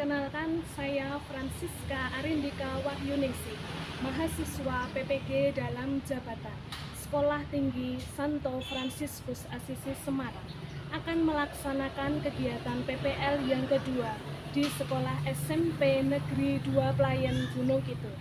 Perkenalkan, saya Francisca Arindika Wahyuningsih, mahasiswa PPG dalam jabatan Sekolah Tinggi Santo Fransiskus Asisi Semarang, akan melaksanakan kegiatan PPL yang kedua di Sekolah SMP Negeri 2 Pelayan Gunung Kidul.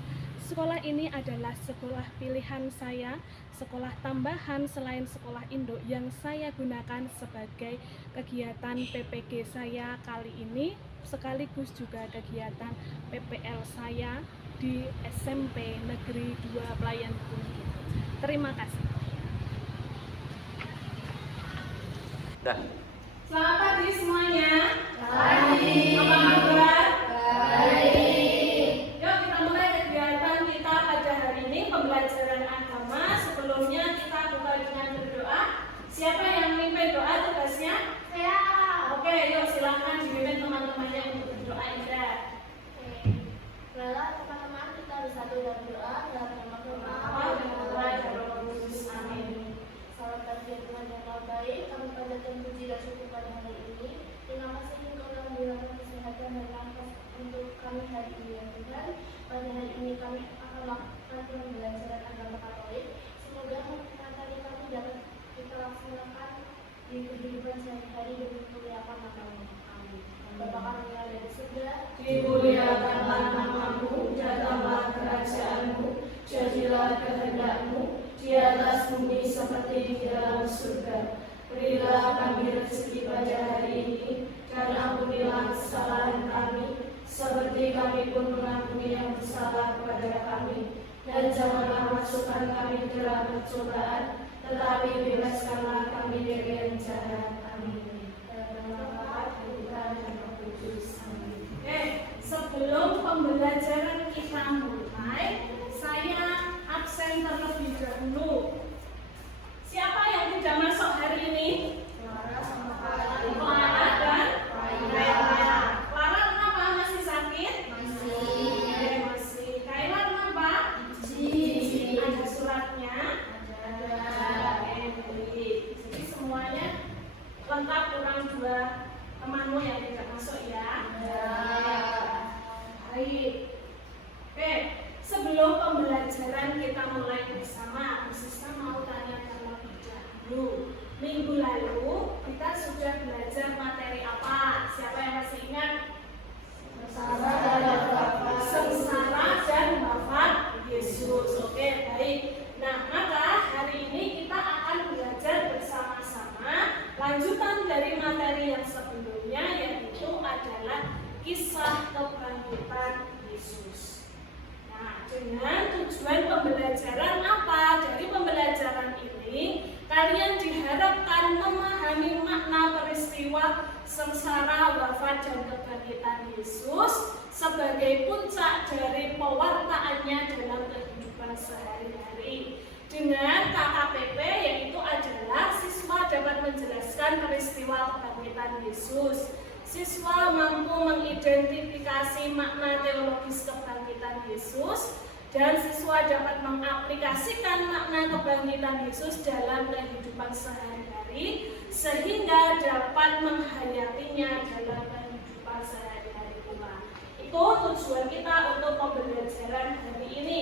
Sekolah ini adalah sekolah pilihan saya, sekolah tambahan selain sekolah induk yang saya gunakan sebagai kegiatan PPG saya kali ini, sekaligus juga kegiatan PPL saya di SMP Negeri 2 Pelayan Gunung Kidul. Terima kasih. Selamat pagi semuanya. Pagi. Apa kabar? Baik. Yuk kita mulai kegiatan kita pada hari ini, pembelajaran agama. Sebelumnya kita buka dengan berdoa. Siapa yang memimpin doa tugasnya? Saya. Oke, yuk silakan dipimpin teman-temannya untuk berdoa. Indah. Marilah teman-teman kita bersatu dalam doa dalam nama Tuhan. Amin. Salam kasih Tuhan yang maha baik, kami panjatkan puji dan syukur pada hari ini. Terima kasih Engkau telah memberikan kesehatan dan nafas untuk kami hari ini ya Tuhan. Pada hari ini kami akan melakukan pembelajaran agama Katolik. Semoga materi kami dapat kita laksanakan di kehidupan sehari-hari demi kemuliaan nama-Mu. Amin. Bapa kami yang ada di surga, Dimuliakanlah namamu, datanglah kerajaanmu, jadilah kehendak-Mu di atas bumi seperti di dalam surga. Berilah kami rezeki pada hari ini, dan ampunilah kesalahan kami, seperti kami pun mengampuni yang bersalah kepada kami. Dan janganlah masukkan kami ke dalam percobaan, tetapi bebaskanlah kami dari yang jahat. Amin. Dalam nama Bapa, Putra, dan Roh Kudus. Amin. Oke, sebelum pembelajaran kita mulai, saya absen terlebih dahulu. Siapa yang tidak masuk hari ini? Clara dan Kaila. Clara kenapa masih sakit? Masih. Kaila kenapa? Ada suratnya? Ada. Jadi semuanya lengkap, kurang 2 temanmu yang tidak masuk ya. Baik. Oke, sebelum pembelajaran kita mulai bersama, khususnya mau tanya terlebih dahulu. Minggu lalu kita sudah belajar materi apa? Siapa yang masih ingat? Sengsara dan wafat Yesus. Oke, baik. Nah, maka hari ini kita akan belajar bersama-sama lanjutan dari materi yang sebelumnya, yaitu adalah kisah kebangkitan Yesus. Nah, dengan tujuan pembelajaran apa? Dari pembelajaran ini, kalian diharapkan memahami makna peristiwa sengsara, wafat, dan kebangkitan Yesus sebagai puncak dari pewartaannya dalam kehidupan sehari-hari. Dengan KKPP, yaitu adalah siswa dapat menjelaskan peristiwa kebangkitan Yesus. Siswa mampu mengidentifikasi makna teologis kebangkitan Yesus, dan siswa dapat mengaplikasikan makna kebangkitan Yesus dalam kehidupan sehari-hari sehingga dapat menghayatinya dalam kehidupan sehari-hari pula. Itu tujuan kita untuk pembelajaran hari ini.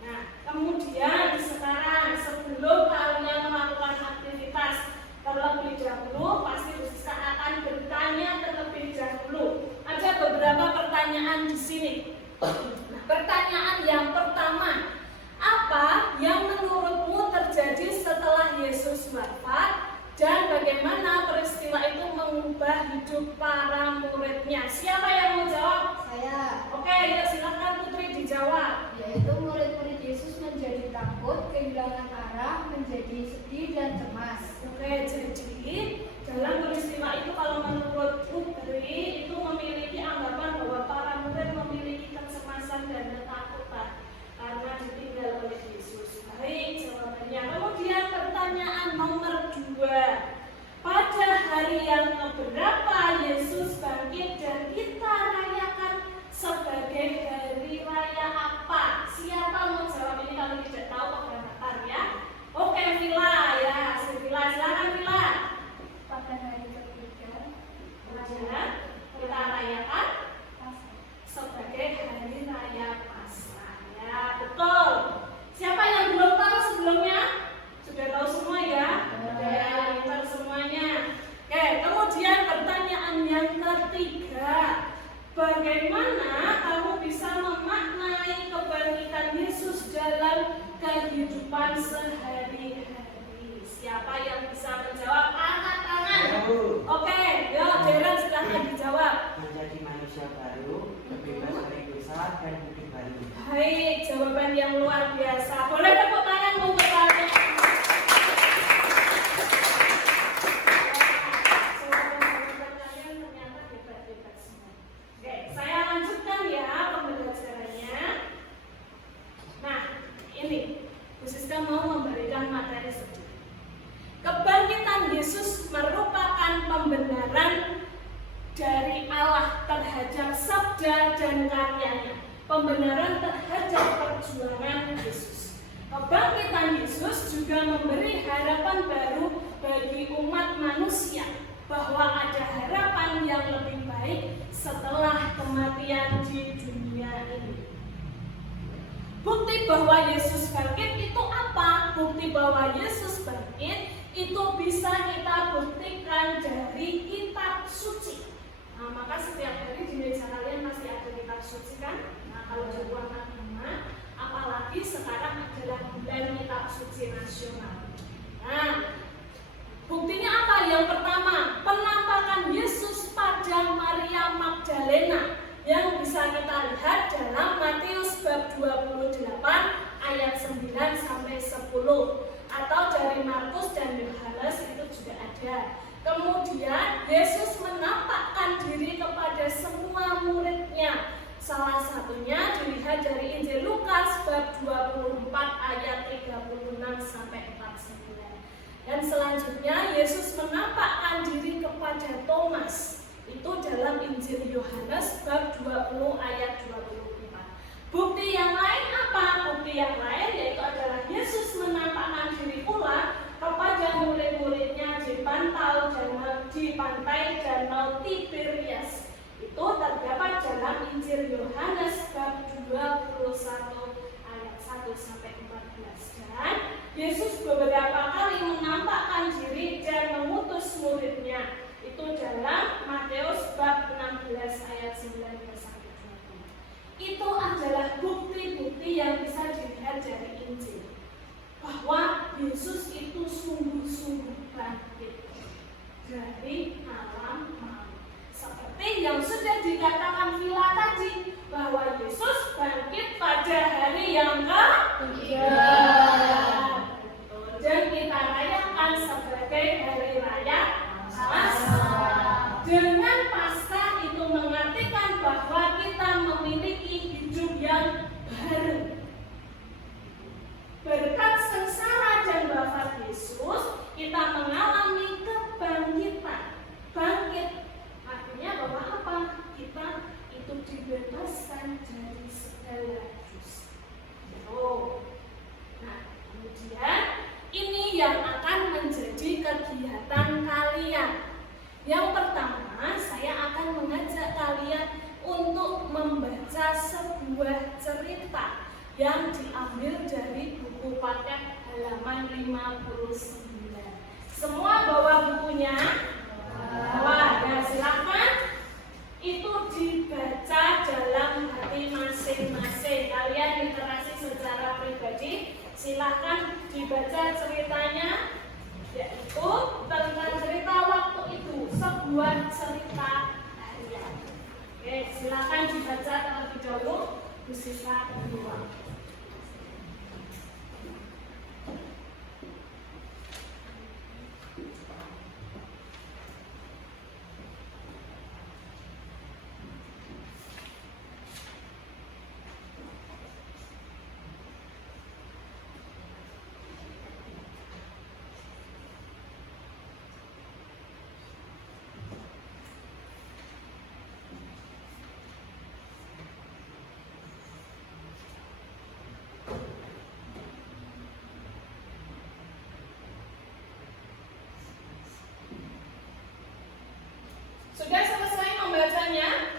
Nah, kemudian sekarang sebelum kalian melakukan aktivitas terlebih dahulu, pasti Rizka akan bertanya terlebih dahulu. Ada beberapa pertanyaan di sini. Nah, pertanyaan yang pertama, apa yang menurutmu terjadi setelah Yesus wafat dan bagaimana peristiwa itu mengubah hidup para muridnya? Siapa yang mau jawab? Saya. Oke, ya silakan Putri dijawab. Yaitu murid-murid Yesus menjadi takut, kehilangan arah, menjadi sedih dan cemas. Oke, jadi dalam peristiwa itu kalau menurut Putri itu memiliki anggapan bahwa para murid memiliki kecemasan dan ketakutan karena ditinggal oleh Yesus. Baik, jawabannya. Kemudian pertanyaan nomor 2. Pada hari yang keberapa Yesus bangkit dan kita rayakan sebagai hari raya apa? Siapa mau jawab ini kalau tidak tahu keberangkatan ya? Oke, Vila ya, Vila silakan Vila. Pada hari ketiga, Kemudian kita rayakan Alkitab dan Bukti Baru. Baik, jawaban yang luar biasa. Boleh tepuk tangan untuk kalian. Jawaban kalian ternyata hebat-hebat semua. Oke, saya lanjutkan ya pembelajarannya. Nah, ini Bu Siska mau memberikan materi sedikit. Kebangkitan Yesus merupakan pembenaran dari Allah terhadap sabda dan karyanya. Pembenaran terhadap perjuangan Yesus. Kebangkitan Yesus juga memberi harapan baru bagi umat manusia bahwa ada harapan yang lebih baik setelah kematian di dunia ini. Bukti bahwa Yesus bangkit itu apa? Bukti bahwa Yesus bangkit itu bisa kita buktikan dari kitab suci. Nah, maka setiap hari di meja kalian masih ada kitab suci kan? Nah, kalau di ruang agama, apalagi sekarang adalah bulan kitab suci nasional. Nah, buktinya apa? Yang pertama, penampakan Yesus pada Maria Magdalena yang bisa kita lihat dalam Matius bab 28 ayat 9 sampai 10. Atau dari Markus dan Yohanes itu juga ada. Kemudian Yesus menampakkan diri kepada semua muridnya. Salah satunya dilihat dari Injil Lukas bab 24 ayat 36 sampai 49. Dan selanjutnya Yesus menampakkan diri kepada Thomas. Itu dalam Injil Yohanes bab 20 ayat 24. Bukti yang lain apa? Bukti yang lain yaitu adalah Yesus menampakkan diri pula kepada murid-muridnya di pantai Danau Tiberias. Itu terdapat dalam Injil Yohanes bab 21 ayat 1 sampai 14. Dan Yesus beberapa kali menampakkan diri dan mengutus muridnya. Itu dalam Matius bab 16 ayat 19 sampai 20. Itu adalah bukti-bukti yang bisa dilihat dari Injil bahwa Yesus itu sungguh-sungguh bangkit dari alam maut. Seperti yang sudah dikatakan Vila tadi, bahwa Yesus bangkit pada hari yang ketiga. Dan kita rayakan sebagai hari raya Paskah. Dengan Paskah itu mengartikan bahwa kita memiliki hidup yang baru. Berkat sengsara dan wafat Yesus, kita mengalami kebangkitan. Bangkit artinya bahwa apa? Kita itu dibebaskan dari segala dosa. Nah, kemudian ini yang akan menjadi kegiatan kalian. Yang pertama, saya akan mengajak kalian untuk membaca sebuah cerita yang diambil dari buku paket halaman 59. Semua bawa bukunya? Bawa, ya silakan. Itu dibaca dalam hati masing-masing. Kalian literasi secara pribadi, silakan dibaca ceritanya, yaitu tentang cerita waktu itu, sebuah cerita harian. Oke, silakan dibaca terlebih dahulu. Bu Siska dulu. Sudah selesai membacanya?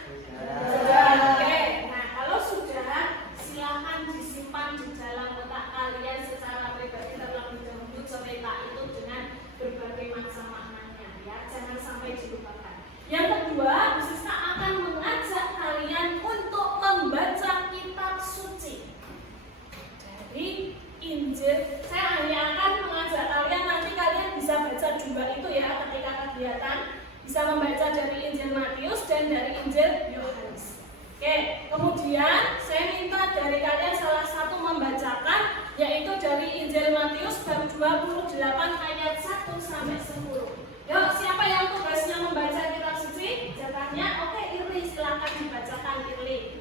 Sudah. Oke. Nah, kalau sudah, silakan disimpan di dalam otak kalian secara pribadi terlebih dahulu cerita itu dengan berbagai macam maknanya, ya. Jangan sampai dilupakan. Yang kedua, Bu Siska akan mengajak kalian untuk membaca kitab suci dari Injil. Saya hanya akan mengajak kalian, nanti kalian bisa baca dua itu ya ketika kegiatan. Bisa membaca dari Injil Matius dan dari Injil sampai 10. Yuk, siapa yang tugasnya membaca kitab suci? Jatahnya, oke, Irli, silakan dibacakan Irli.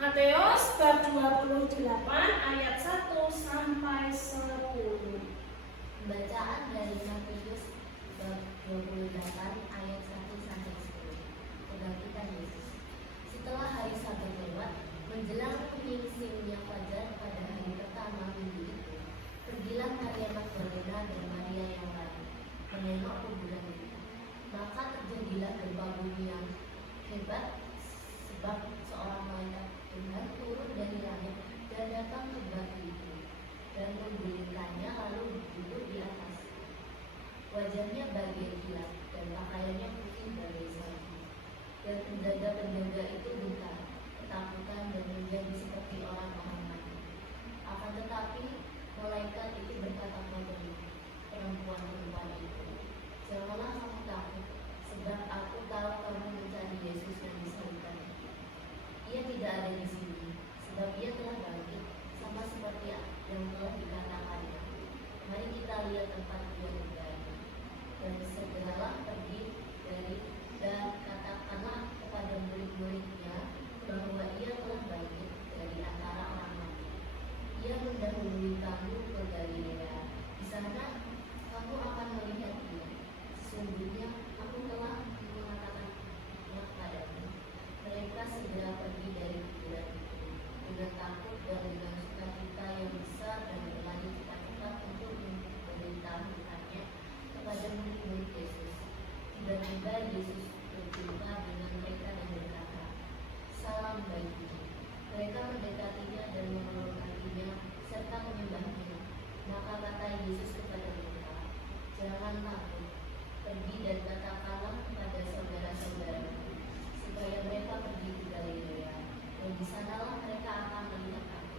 Matius bab 28 ayat 1 sampai 10. Bacaan dari Matius bab 28 ayat 1 sampai 10. Kebangkitan Yesus. Setelah hari Sabat lewat, menjelang menyingsinya fajar pada hari pertama minggu itu, pergilah Maria Magdalena dan Maria yang lain menengok kuburan itu. Maka terjadilah gempa bumi yang hebat, sebab seorang malaikat Tuhan turun dari langit dan datang ke batu itu dan menggulingkannya lalu duduk di atas. Wajahnya bagai kilat dan pakaiannya putih bagai salju. Dan penjaga-penjaga itu gentar, ketakutan dan menjadi seperti orang-orang mati. Akan tetapi malaikat itu berkata kepada perempuan-perempuan itu, "Janganlah kamu takut, sebab aku tahu kamu mencari Yesus yang disalibkan. Ia tidak ada di sini, sebab ia telah bangkit, sama seperti yang telah dikatakannya. Mari kita lihat tempat dia berada." Dan segeralah pergi dan katakanlah kepada murid-muridnya bahwa ia telah bangkit dari antara orang mati. Ia mendahului kamu ke Galilea. Di sana kamu akan melihat dia. Sesungguhnya aku telah mengatakannya padamu. Mereka segera pergi dari kuburan itu dengan takut dan dengan sukacita yang besar dan berlari cepat-cepat untuk memberitahukannya kepada murid-murid Yesus. Tiba-tiba Yesus berjumpa dengan mereka dan berkata, "Salam bagimu." Mereka mendekatinya dan memeluk kakinya serta menyembahnya. Maka kata Yesus kepada mereka, "Jangan takut. Pergi dan katakanlah kepada saudara-saudaraku supaya mereka pergi ke Galilea, dan di sanalah mereka akan melihat aku."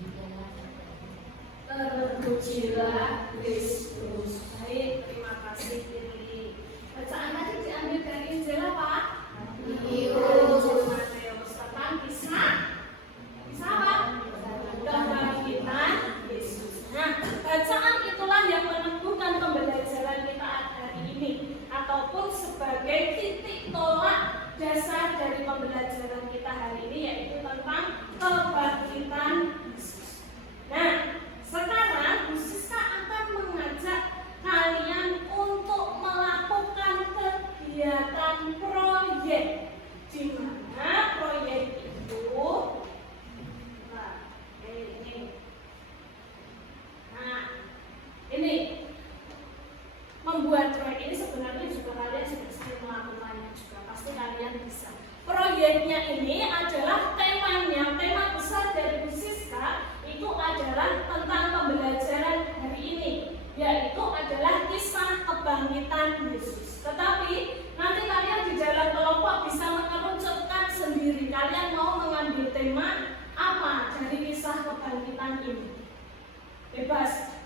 Demikianlah sabdaku. Terpujilah Kristus. Baik, terima kasih Irli. Bacaan tadi diambil dari Injil apa? Matius tentang kisah apa? Kebangkitan Yesus. Nah, bacaan itulah yang menentukan pembelajaran kita hari ini, ataupun sebagai titik tolak dasar dari pembelajaran kita hari ini, yaitu tentang kebangkitan Yesus. Nah, sekarang Bu Siska akan mengajak kalian untuk melakukan kegiatan proyek, di mana proyek itu ini membuat proyek ini sebenarnya juga kalian sudah sering melakukannya juga, pasti kalian bisa. Proyeknya ini adalah tema besar dari Bu Siska itu adalah tentang pembelajaran hari ini, yaitu adalah kisah kebangkitan Yesus. Tetapi nanti kalian di dalam kelompok bisa mengerucutkan sendiri, kalian mau mengambil tema apa dari kisah kebangkitan ini. Bebas.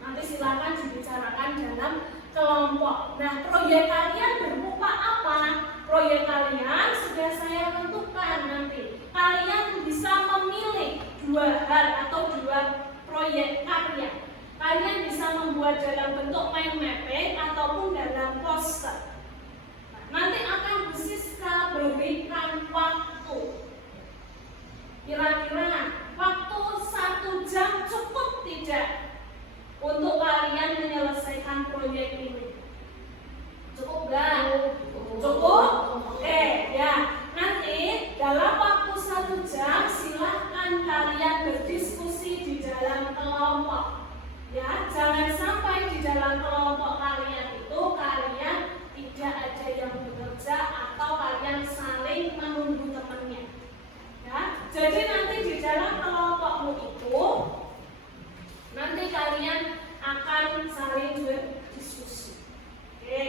Nanti silakan dibicarakan dalam kelompok. Nah, proyek kalian berupa apa? Proyek kalian sudah saya tentukan nanti. Kalian bisa memilih 2 hal atau 2 proyek karya. Kalian bisa membuat dalam bentuk mind mapping ataupun dalam poster. Nanti akan Bu Siska berikan waktu. Kira-kira waktu 1 jam cukup tidak untuk kalian menyelesaikan proyek ini? Cukup nggak? Cukup? Oke, ya. Nanti dalam waktu 1 jam silahkan kalian berdiskusi di dalam kelompok. Ya, jangan sampai di dalam kelompok kalian itu kalian tidak ada yang bekerja atau kalian saling menunggu temannya. Ya, jadi nanti di dalam kelompokmu itu nanti kalian akan saling berdiskusi. Oke.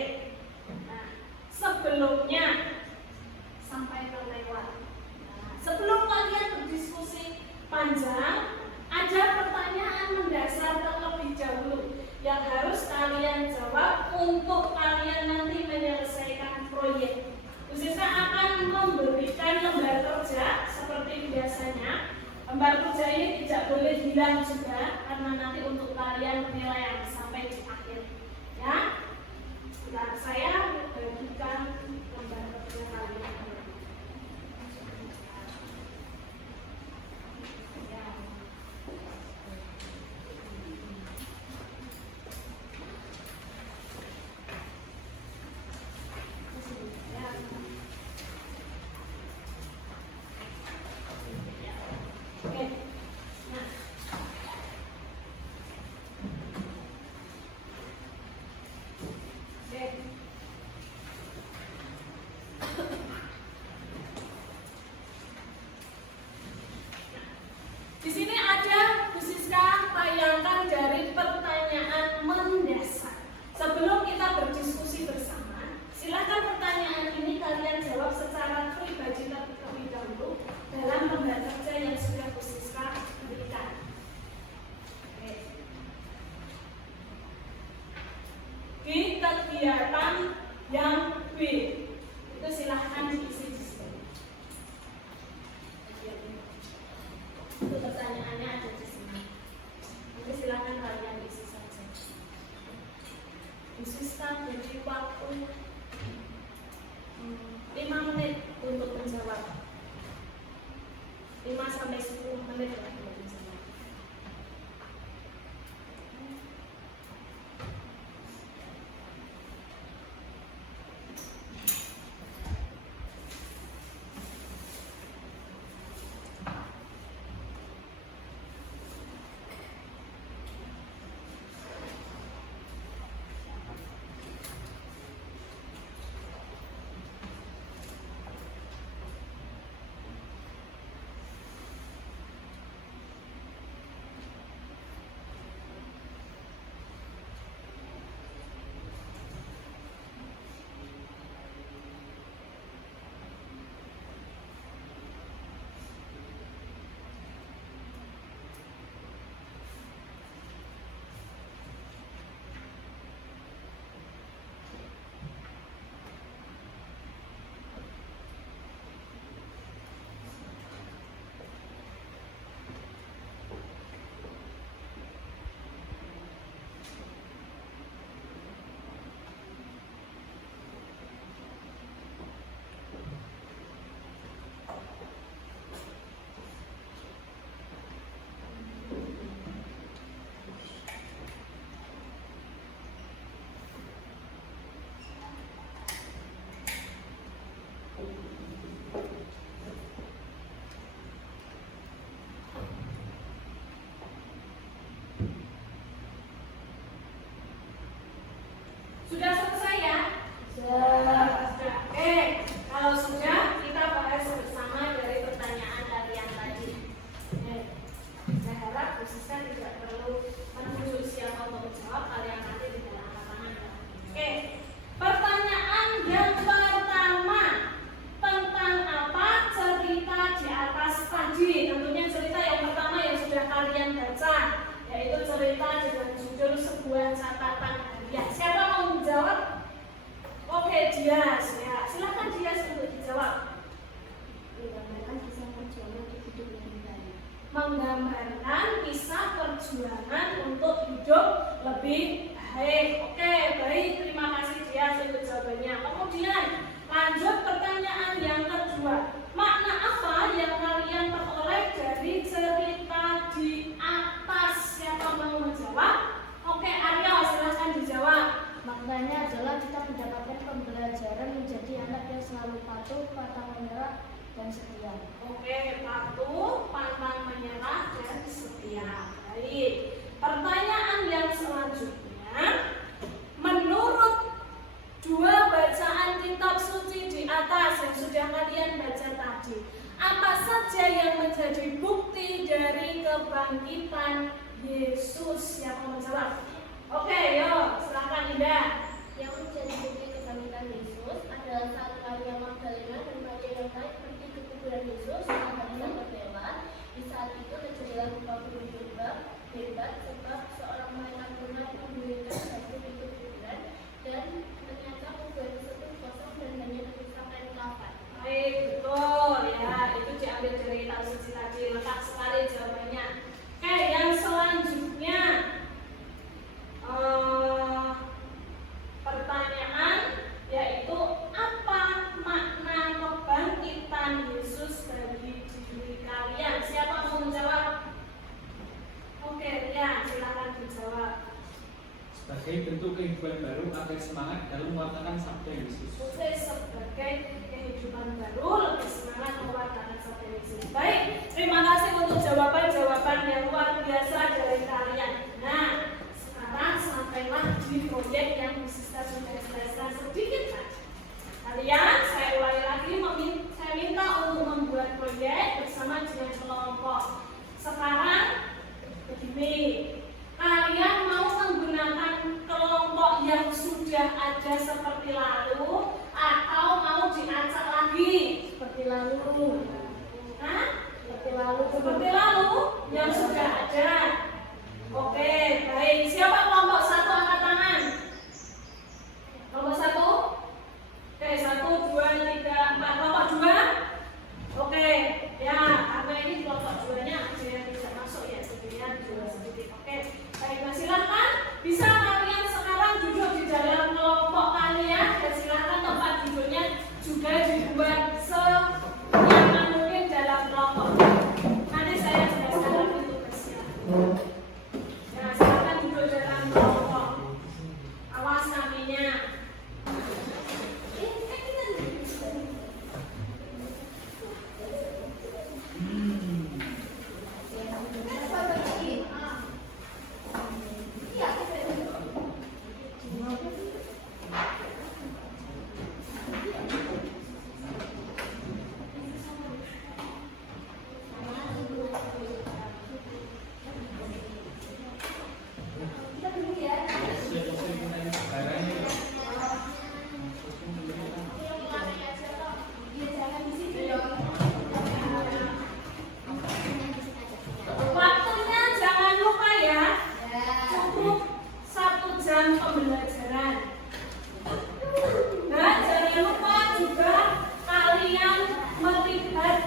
Nah, sebelumnya sampai terlewat. Nah, sebelum kalian berdiskusi panjang, ada pertanyaan mendasar terlebih dahulu yang harus kalian jawab untuk kalian nanti menyelesaikan proyek. Bu Siska akan memberikan lembar kerja seperti biasanya. Lembar kerja ini tidak boleh hilang juga, karena nanti untuk kalian penilaian sampai di akhir. Ya, sebentar saya bagikan lembar kerja kalian. Di sini ada Bu Siska tayangan dari pertanyaan mendasar. Sebelum kita berdiskusi bersama, silakan pertanyaan ini kalian jawab secara pribadi terlebih dahulu dalam lembar kerja yang sudah Bu Siska berikan. Oke. Di kegiatan yang B itu silahkan diisi di sini. Itu pertanyaannya ada di sini. Nanti silakan kalian isi saja. Bu Siska beri waktu 5 menit untuk menjawab. 5 sampai 10 menit lah untuk menjawab. Sudah selesai ya? Sudah. Oke, kalau sudah kita bahas bersama dari pertanyaan kalian tadi. Saya harap Bu Siska tidak perlu menunjuk siapa untuk menjawab, kalian nanti tidak angkat tangan. Oke, pertanyaan yang pertama tentang apa cerita di atas tadi? Tentunya cerita yang pertama yang sudah kalian baca, yaitu cerita dengan judul sebuah catatan harian. Siapa mau menjawab? Oke, Dias. Ya, silakan Dias untuk dijawab. Menggambarkan kisah perjuangan untuk hidup lebih baik. Menggambarkan kisah perjuangan untuk hidup lebih baik. Oke, baik. Terima kasih Dias untuk jawabannya. Kemudian lanjut pertanyaan yang kedua. Makna apa yang kalian peroleh dari cerita di atas? Siapa mau menjawab? Oke, Aryo, silahkan dijawab. Maknanya adalah kita mendapatkan pembelajaran menjadi anak yang selalu patuh, pantang menyerah, dan setia. Oke, patuh, pantang menyerah, dan setia. Baik. Pertanyaan yang selanjutnya, menurut dua bacaan kitab suci di atas yang sudah kalian baca tadi, apa saja yang menjadi bukti dari kebangkitan Yesus? Yang mau menjawab? Oke, yuk, silakan Indah. Yang menjadi bukti kebangkitan Yesus adalah saat Maria Magdalena dan Maria yang lain pergi ke kuburan Yesus pada hari Sabat lewat. Di saat itu terjadilah gempa bumi hebat sebab seorang malaikat Tuhan membunyikan satu pintu kuburan dan ternyata kuburan tersebut kosong dan hanya tersisa kain kafan. Baik, betul ya, itu diambil dari kitab suci tadi. Lengkap sekali jawabannya. Oke, yang selanjutnya sebagai bentuk kehidupan baru agar semangat dalam mewartakan sabda Yesus. Oke, sebagai kehidupan baru lebih semangat mewartakan sabda Yesus. Baik, terima kasih untuk jawaban-jawaban yang luar biasa dari kalian. Nah, sekarang sampailah di proyek yang Sista sudah jelaskan sedikit saja. Kalian, saya ulangi lagi, saya minta untuk membuat proyek bersama dengan kelompok. Sekarang begini, kalian mau menggunakan kelompok yang sudah ada seperti lalu atau mau diacak lagi seperti lalu? Hah? Seperti lalu yang sudah ada. Oke, baik. Siapa kelompok satu angkat tangan? Kelompok satu? Oke, 1, 2, 3, 4. Kelompok 2? Oke, ya, karena ini kelompok 2-nya ada yang tidak masuk ya, sebenarnya 2 sedikit. Oke, baik, nah, silakan bisa kalian sekarang duduk di dalam kelompok kalian dan silakan tempat duduknya juga dibuat senyaman mungkin dalam kelompok. Nanti saya jelaskan lagi tugasnya. Nah, silakan duduk dalam kelompok. Awas kaminya. Waktunya jangan lupa ya, cukup 1 jam pembelajaran. Nah, jangan lupa juga kalian melihat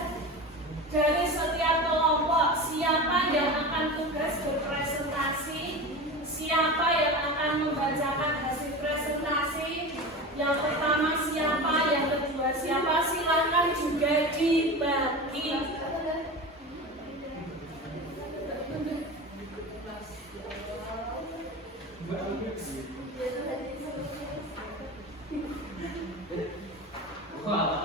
dari setiap kelompok siapa yang akan tugas berpresentasi, siapa yang akan membacakan hasil presentasi. Yang pertama siapa, yang kedua siapa, silahkan juga dibagi. Wah,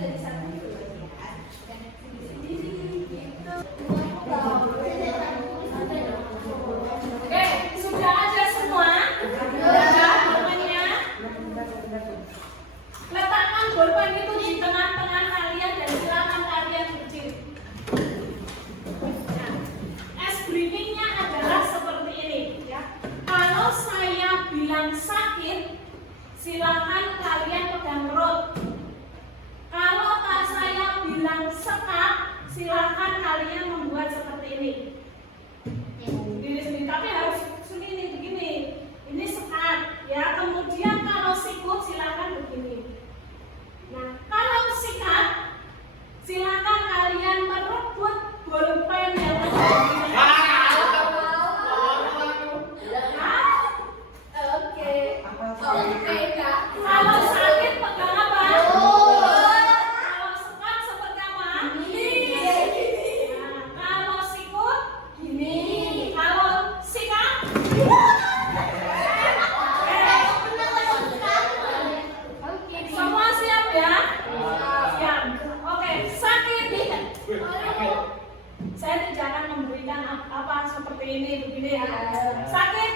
dari 1 ke 12 dan sendiri gitu. Oke, sudah ada semua? Sudah temannya? Letakkan bolpen itu di tengah-tengah kalian dan silakan kalian berdiri. Nah, as briefingnya adalah seperti ini ya. Kalau saya bilang sakit, silakan kalian pegang perut. Kalau saya bilang sekat, silakan kalian membuat seperti ini. Diri sendiri, tapi harus sendiri begini. Ini sekat ya. Kemudian kalau sikut silakan begini. Nah, kalau sikat silakan kalian merebut bolpen yang Oke. kalau sakit pegang apa? Kalau sekat seperti apa? Nah, kalau sikut gini. Kalau sikat semua siap ya? Siap. Oke, sakit. Saya tidak akan memberikan apa seperti ini begini ya. Sakit.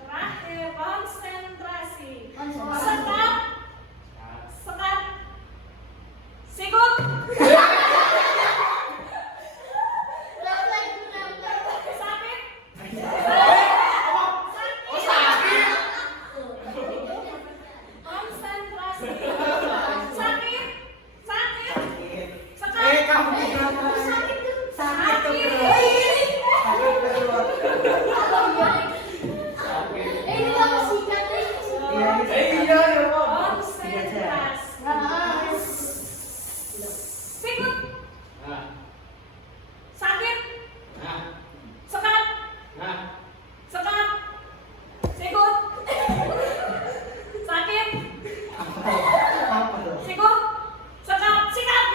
Terakhir, konsentrasi. Sekat. Sekat. Sikut. Sakit. Konsentrasi. Sakit. Sakit. Sekat. Sikut. Sakit. Sekat. Sekat. Sikut. Sakit. Sikut. Sekat. Sikat.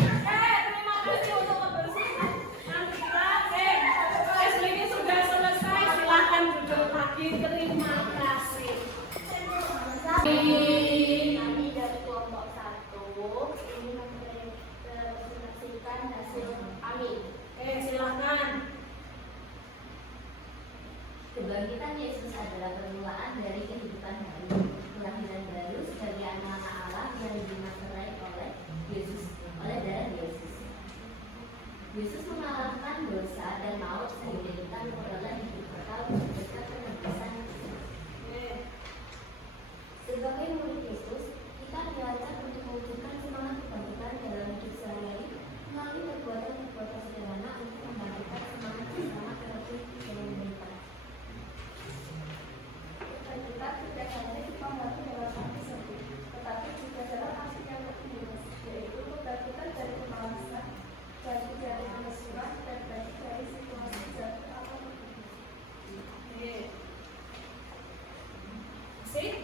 Terima kasih untuk kebersihan. Nanti tes ini sudah selesai. Silakan duduk lagi. Terima kasih. Kami dari kelompok 1 ini mempresentasikan hasil kami. Silakan. Kebangkitan Yesus adalah permulaan dari kehidupan baru, kelahiran baru sebagai anak Allah yang dimaterai oleh darah Yesus. Yesus mengalahkan dosa dan maut sehingga kita memperoleh hidup kekal berkat penebusan. Sebagai murid Yesus, kita diajar untuk mewujudkan semangat kebangkitan dalam hidup sehari-hari melalui perbuatan-perbuatan sederhana untuk membangkitkan semangat bersama terapi yang berlipat. Kita tidak hanya dipengaruhi dalam arti sempit, tetapi juga dalam arti yang lebih luas, yaitu kebangkitan dari kemalasan, bangkit dari kemesuhan, dan bangkit dari situasi jatuh apapun. Sip?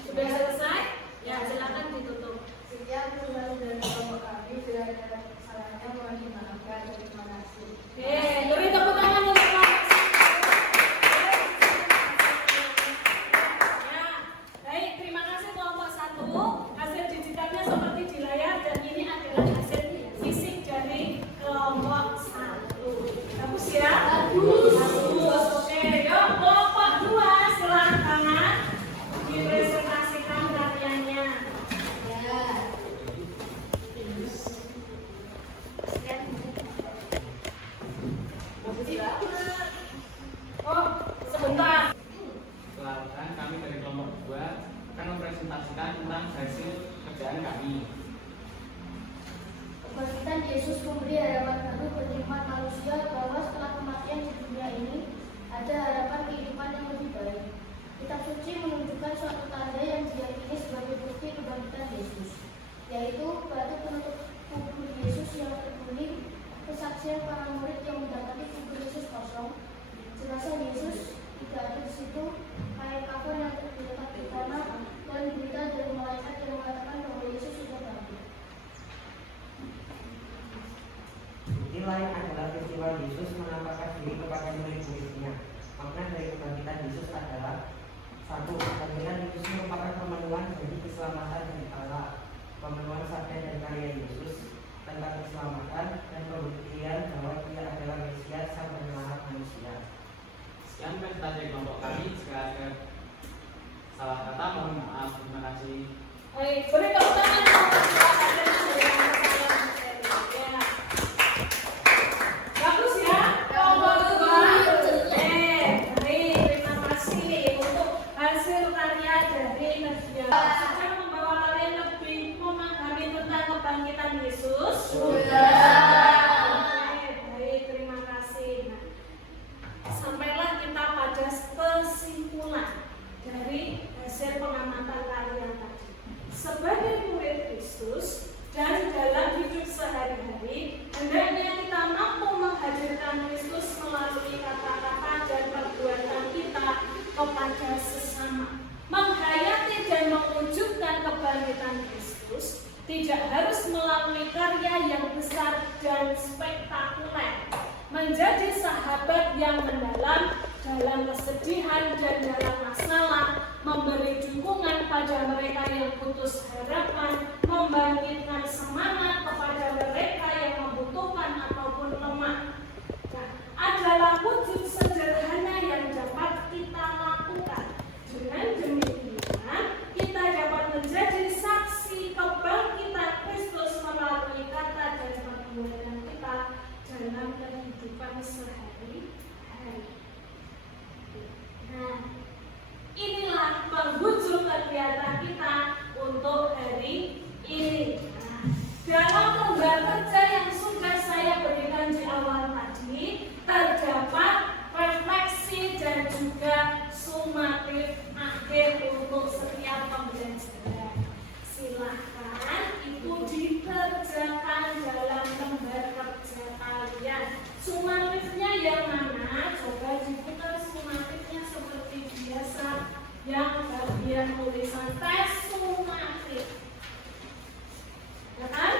Sudah selesai? Ya, silakan ditutup. Sekian tugas dari kelompok kami, bila ada kesalahannya mohon dimaafkan. Terima kasih. Beri tepuk tangan untuk kelompok. Ya, baik, terima kasih kelompok 1. Hasil digitalnya seperti di layar dan ini adalah hasil fisik dari kelompok 1. Bagus ya? Bagus. Oke, yuk kelompok 2 silakan dipresentasikan karyanya. Oh, sebentar. Selanjutnya kami dari kelompok 2 akan mempresentasikan tentang hasil kerjaan kami. Kebangkitan Yesus memberi harapan baru beriman manusia bahwa setelah kematian di dunia ini ada harapan kehidupan yang lebih baik. Kitab suci menunjukkan suatu tanda yang diyakini sebagai bukti kebangkitan Yesus, yaitu batu penutup kubur Yesus yang terguling, kesaksian para murid yang mendapati kubur Yesus kosong, jenazah Yesus tidak ada di situ, kain kafan yang terletak di tanah, dan berita dari malaikat yang mengatakan bahwa Yesus sudah bangkit. Bukti lain adalah peristiwa Tuhan Yesus menampakkan diri kepada murid-muridnya. Makna dari kebangkitan Yesus adalah: 1. Kebangkitan Yesus merupakan pemenuhan janji keselamatan dari Allah, pemenuhan sabda dan karya Yesus tentang keselamatan, dan pembuktian bahwa Dia adalah Mesias sang penyelamat manusia. Sekian presentasi dari kelompok kami. Jika ada salah kata mohon maaf. Terima kasih. Baik, beri tepuk tangan untuk Pak Adrian yang ya. Bagus ya. Nomor 2. Baik, terima kasih untuk hasil karya dari Nadia. Sudah membawa kalian lebih memahami tentang kebangkitan Yesus? Baik, terima kasih. Nah, sampailah kita pada kesimpulan dari hasil pengamatan kalian tadi. Sebagai murid Kristus dan dalam hidup sehari-hari, hendaknya kita mampu menghadirkan Kristus melalui kata-kata dan perbuatan kita kepada sesama. Menghayati dan mewujudkan kebangkitan Kristus tidak harus melalui karya yang besar dan spektakuler. Menjadi sahabat yang mendalam dalam kesedihan dan dalam masalah, memberi dukungan pada mereka yang putus harapan, membangkitkan semangat kepada mereka yang membutuhkan ataupun lemah. Nah, adalah wujud sederhana yang dapat kita lakukan. Dengan demikian, kita dapat menjadi saksi kebangkitan Kristus melalui kata dan perbuatan kita dalam kehidupan sehari-hari. Nah, inilah penghujung kegiatan kita untuk hari ini. Nah, dalam lembar kerja yang sudah saya berikan di awal tadi, terdapat refleksi dan juga sumatif akhir untuk setiap pembelajaran. Silahkan itu dikerjakan dalam lembar kerja kalian. Sumatifnya yang mana? Coba diputar sumatifnya seperti biasa. Yang bagian tulisan tes sumatif, ya kan?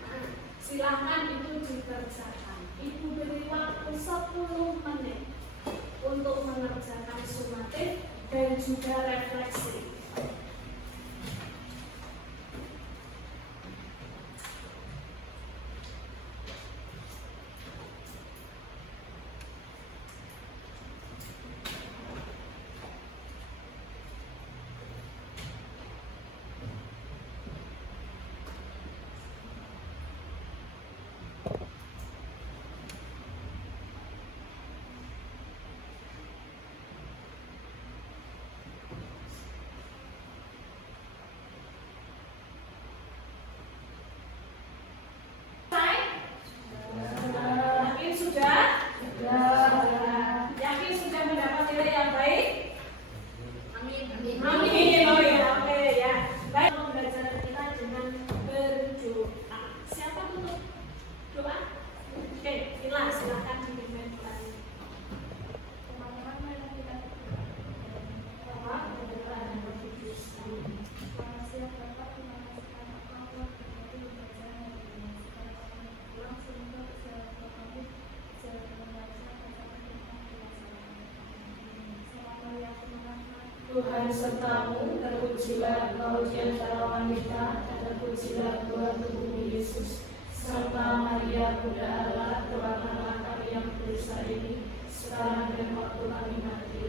Nah, silahkan itu dikerjakan. Ibu beri waktu 10 menit untuk mengerjakan sumatif dan juga refleksi. Yakin sudah mendapat nilai yang baik? Amin. Amin. Oh ya, oke ya. Baik, pembelajaran kita dengan berdoa. Siapa tutup doa? Oke, silakan dipimpin doanya. Teman-teman, mari kita Doa berdoa dan berdoa. Selamat siang Bapak, terima kasih karena Allah berkati pembelajaran yang ini. Sekarang kami pulang sehingga perjalanan kami jalan membaca kata-kata tentang kebiasaan. Selamat Maria, Tuhan sertamu, terpujilah engkau di antara wanita, dan terpujilah buah tubuhmu Yesus. Serta Maria, Bunda Allah, doakanlah kami yang berdosa ini, sekarang dan waktu kami mati.